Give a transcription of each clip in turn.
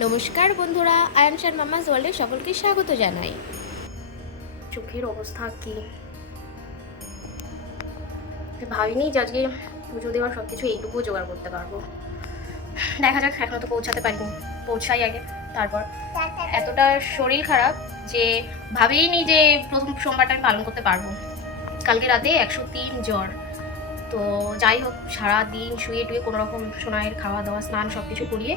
নমস্কার বন্ধুরা আয়ানশার মামাজ ওয়ার্ল্ডে সকলকে স্বাগত জানাই। চোখের অবস্থা কি? ভাবিনি যে আজকে পুজো দেওয়ার সব কিছু এইটুকু জোগাড় করতে পারব। দেখা যাক, এখনও তো পৌঁছাতে পারিনি। পৌঁছাই আগে, তারপর। এতটা শরীর খারাপ যে ভাবিনি যে প্রথম সোমবারটা আমি পালন করতে পারব। কালকে রাতে একশো তিন জ্বর। তো যাই হোক সারা দিন শুয়ে টুয়ে কোনো রকম সোনায়ের খাওয়া দাওয়া, স্নান সব কিছু করিয়ে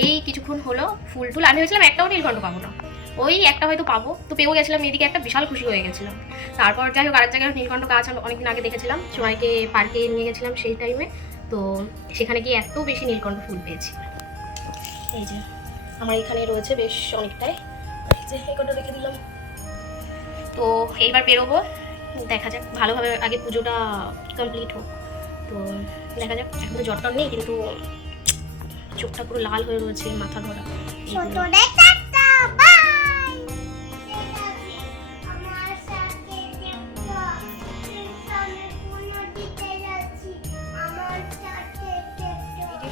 এই কিছুক্ষণ হলো ফুল টুল। আমি ভেবেছিলাম একটাও নীলকণ্ঠ পাবো না। ওই একটা হয়তো পাবো, তো পেয়েও গেছিলাম, এদিকে একটা বিশাল খুশি হয়ে গেছিলাম। তারপর যাই হোক, আরেক জায়গায় নীলকণ্ঠ গাছ অনেকদিন আগে দেখেছিলাম সবাইকে পার্কে নিয়ে গেছিলাম সেই টাইমে তো সেখানে গিয়ে এত বেশি নীলকণ্ঠ ফুল পেয়েছি। এই যে, আমার এখানে রয়েছে বেশ অনেকটাই। এই যে কটা রেখে দিলাম। তো এইবার বেরোবো। দেখা যাক ভালোভাবে আগে পুজোটা কমপ্লিট হোক। তো দেখা যাক এখন তো জ্বরটা নেই কিন্তু চোখটা পুরো লাল হয়ে রয়েছে মাথা ধরা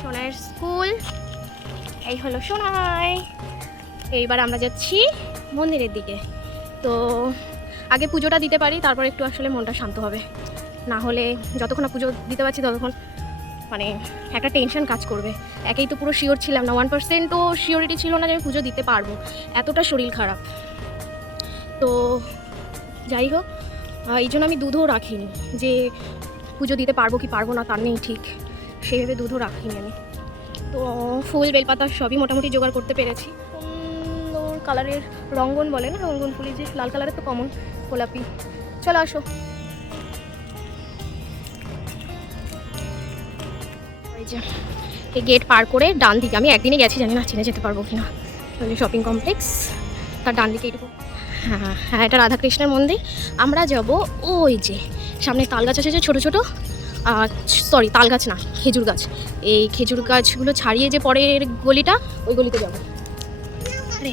সোনার স্কুল এই হলো সোনাই। এইবার আমরা যাচ্ছি মন্দিরের দিকে। তো আগে পুজোটা দিতে পারি, তারপর একটু আসলে মনটা শান্ত হবে। না হলে যতক্ষণ পুজো দিতে পারছি ততক্ষণ মানে একটা টেনশন কাজ করবে। একেই তো পুরো শিওর ছিলাম না ওয়ান পার্সেন্টও শিওরিটি ছিল না যে আমি পুজো দিতে পারব। এতটা শরীর খারাপ। তো যাই হোক এই জন্য আমি দুধও রাখিনি যে পুজো দিতে পারব কি পারব না, তার নেই ঠিক। সেইভাবে দুধও রাখিনি আমি। তো ফুল, বেলপাতা সবই মোটামুটি জোগাড় করতে পেরেছি। কালারের রঙ্গন বলে না, রঙ্গন ফুলি যে লাল কালারের তো কমন গোলাপি চলো আসো। এই গেট পার করে ডান দিকে, আমি একদিনে গেছি, জানি না চিনে যেতে পারব কিনা। ওই শপিং কমপ্লেক্স তার ডান দিকে এটুকু হ্যাঁ হ্যাঁ এটা রাধাকৃষ্ণের মন্দির। আমরা যাব ওই যে, সামনে তাল গাছ আছে যে ছোটো ছোটো সরি তাল গাছ না, খেজুর গাছ। এই খেজুর গাছগুলো ছাড়িয়ে যে পরের গলিটা, ওই গলিতে যাব। আরে,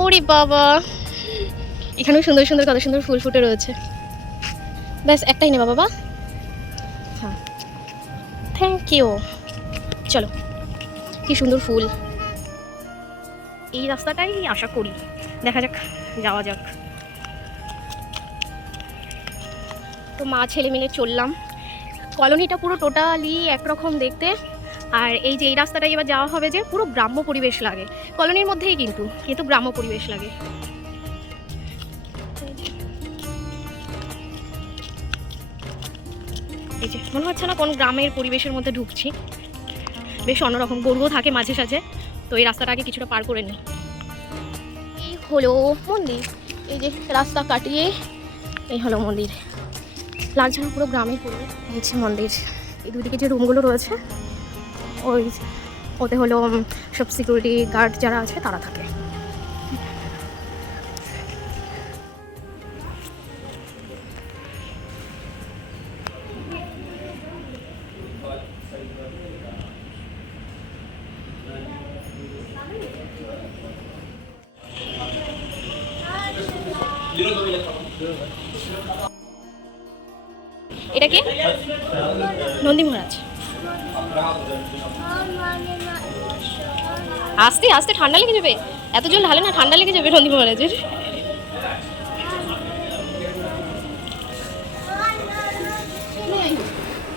ওরে বাবা। এখানেও সুন্দর সুন্দর কত সুন্দর ফুল ফুটে রয়েছে। ব্যাস একটাই নেবা বাবা। হ্যাঁ। থ্যাংক ইউ চলো কি সুন্দর ফুল। এই রাস্তাটাই আশা করি। দেখা যাক যাওয়া যাক। তো মা ছেলে মিলে চললাম। কলোনিটা পুরো টোটালি একরকম দেখতে। আর এই যে এই রাস্তাটা এবার যাওয়া হবে যে পুরো গ্রাম্য পরিবেশ লাগে। কলোনির মধ্যেই কিন্তু কিন্তু গ্রাম্য পরিবেশ লাগে। এই যে, মনে হচ্ছে না কোন গ্রামের পরিবেশের মধ্যে ঢুকছি। বেশ অন্যরকম, গরুও থাকে মাঝে সাঝে, তো এই রাস্তাটা আগে কিছুটা পার করে নিই এই হলো মন্দির। এই যে রাস্তা কাটিয়ে এই হলো মন্দির। লাগছে পুরো গ্রামে পরিবেশ এই মন্দির। এই দুদিকে যে রুমগুলো রয়েছে, ওই ওতে হলো সব সিকিউরিটি গার্ড যারা আছে তারা থাকে। এটা কি? নন্দী মহারাজ। আসতে আসতে ঠান্ডা লেগে যাবে। এত জল ঢালে না, ঠান্ডা লেগে যাবে নন্দী মহারাজের।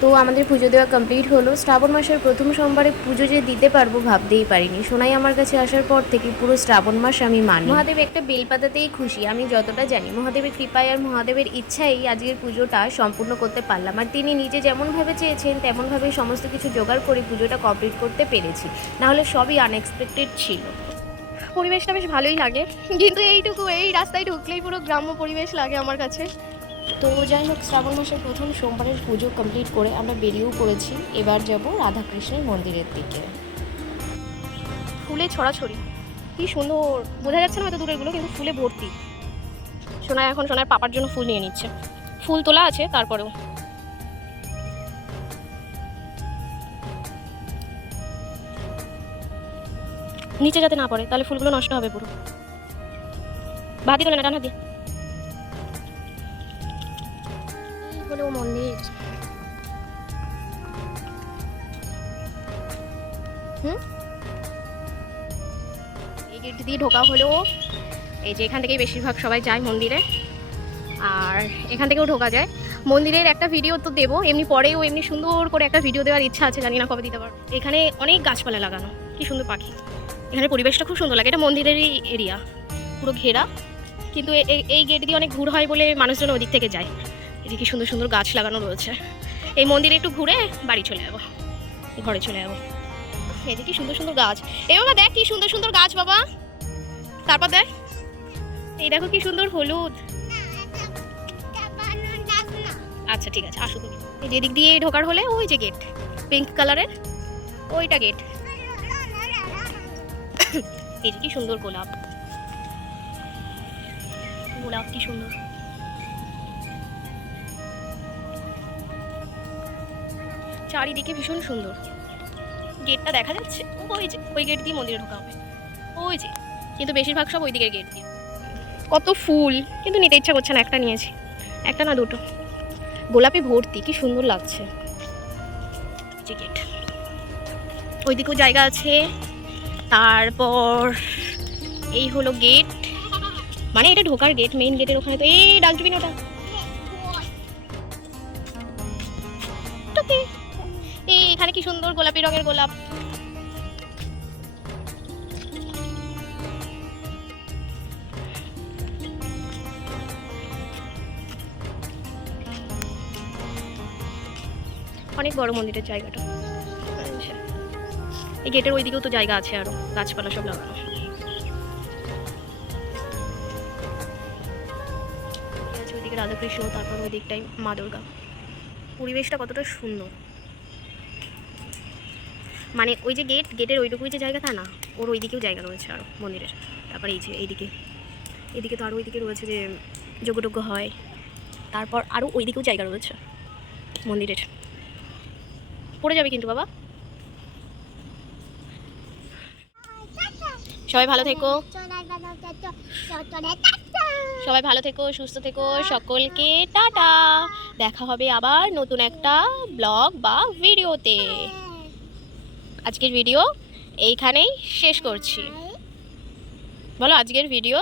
তো আমাদের পুজো দেওয়া কমপ্লিট হলো। শ্রাবণ মাসের প্রথম সোমবারে পুজো যে দিতে পারব ভাবতেই পারিনি। সোনাই আমার কাছে আসার পর থেকে পুরো শ্রাবণ মাস আমি মানি। মহাদেব একটা বেলপাতাতেই খুশি আমি যতটা জানি। মহাদেবের কৃপায় আর মহাদেবের ইচ্ছাই আজকের পুজোটা সম্পূর্ণ করতে পারলাম। আর তিনি নিজে যেমনভাবে চেয়েছেন তেমনভাবেই সমস্ত কিছু জোগাড় করে পুজোটা কমপ্লিট করতে পেরেছি। নাহলে সবই আনএক্সপেক্টেড ছিল। পরিবেশটা বেশ ভালোই লাগে। কিন্তু এইটুকু এই রাস্তায় ঢুকলেই পুরো গ্রাম্য পরিবেশ লাগে আমার কাছে। তো যাই হোক, শ্রাবণ মাসের প্রথম সোমবারের পুজো কমপ্লিট করে আমরা বেরিয়েও পড়েছি। এবার যাব রাধাকৃষ্ণের মন্দিরের দিকে। ফুলে ছড়াছড়ি। কি সুন্দর। বোঝা যাচ্ছে না হয়তো দূরেরগুলো কিন্তু ফুলে ভর্তি। সোনা এখন সোনার পাপার জন্য ফুল নিয়ে নিচ্ছে। ফুল তোলা আছে, তারপরেও। নিচে যাতে না পড়ে, তাহলে ফুলগুলো নষ্ট হবে পুরো। বাদি তোলে না, ডান হাত দিয়ে এই হলো মন্দির হুম? গেট দিয়ে ঢোকা হলো এই যে এখান থেকেই বেশিরভাগ সবাই যায় মন্দিরে। আর এখান থেকেও ঢোকা যায়। মন্দিরের একটা ভিডিও তো দেবো, এমনি পরেও এমনি সুন্দর করে একটা ভিডিও দেওয়ার ইচ্ছা আছে, জানি না কবে দিতে পারব। এখানে অনেক গাছপালা লাগানো, কি সুন্দর পাখি। এখানে পরিবেশটা খুব সুন্দর লাগে, এটা মন্দিরেরই এরিয়া পুরো ঘেরা। কিন্তু এই গেট দিয়ে অনেক ঘুর হয় বলে মানুষজন ওদিক থেকে যায়। এদিকে সুন্দর সুন্দর গাছ লাগানো রয়েছে। এই মন্দিরে একটু ঘুরে বাড়ি চলে যাব। ঘরে চলে যাব। যে কি সুন্দর সুন্দর গাছ। এই বাবা, দেখ কি সুন্দর সুন্দর গাছ বাবা। তারপর দেখ। এই দেখো কি সুন্দর হলুদ। আচ্ছা ঠিক আছে, আসো তুমি। এই যে এদিক দিয়ে ঢোকার হলে ওই যে গেট পিঙ্ক কালারের ওইটা গেট এই যে কি সুন্দর গোলাপ। গোলাপ কি সুন্দর। চারিদিকে ভীষণ সুন্দর। গেটটা দেখা যাচ্ছে? ওই যে, ওই গেট দিয়ে মন্দিরে ঢোকা হবে। ওই যে, কিন্তু বেশিরভাগ সব ওই দিকের গেট দিয়ে। কত ফুল, কিন্তু নিতে ইচ্ছা করছে না, একটা নিয়েছি। একটা না দুটো। গোলাপে ভর্তি, কি সুন্দর লাগছে। যে গেট। ওইদিকেও জায়গা আছে। তারপর এই হলো গেট। মানে এটা ঢোকার গেট মেইন গেটের ওখানে তো, এই ডাস্টবিন ওটা। এখানে কি সুন্দর গোলাপি রঙের গোলাপ? অনেক বড় মন্দিরের জায়গাটা। এই গেটের ওইদিকেও তো জায়গা আছে আরও, গাছপালা সব লাগানো। রাধাকৃষ্ণ, তারপর ওই দিকটাই মা দুর্গা। পরিবেশটা কতটা সুন্দর। মানে ওই যে গেট গেটের ওইটুকুই যে জায়গাটা না, ওর ওইদিকেও জায়গা রয়েছে আরও মন্দিরের। তারপরে এই যে এইদিকে এদিকে তো আরও ওইদিকে রয়েছে যে যোগ্যটোগ্য হয়। তারপর আরও ওইদিকেও জায়গা রয়েছে মন্দিরের। পড়ে যাবে কিন্তু বাবা। সবাই ভালো থেকো। সবাই ভালো থেকো, সুস্থ থেকো, সকলকে টাটা। দেখা হবে আবার নতুন একটা ব্লগ বা ভিডিওতে। আজকের ভিডিও এইখানেই শেষ করছি। বলো আজকের ভিডিও?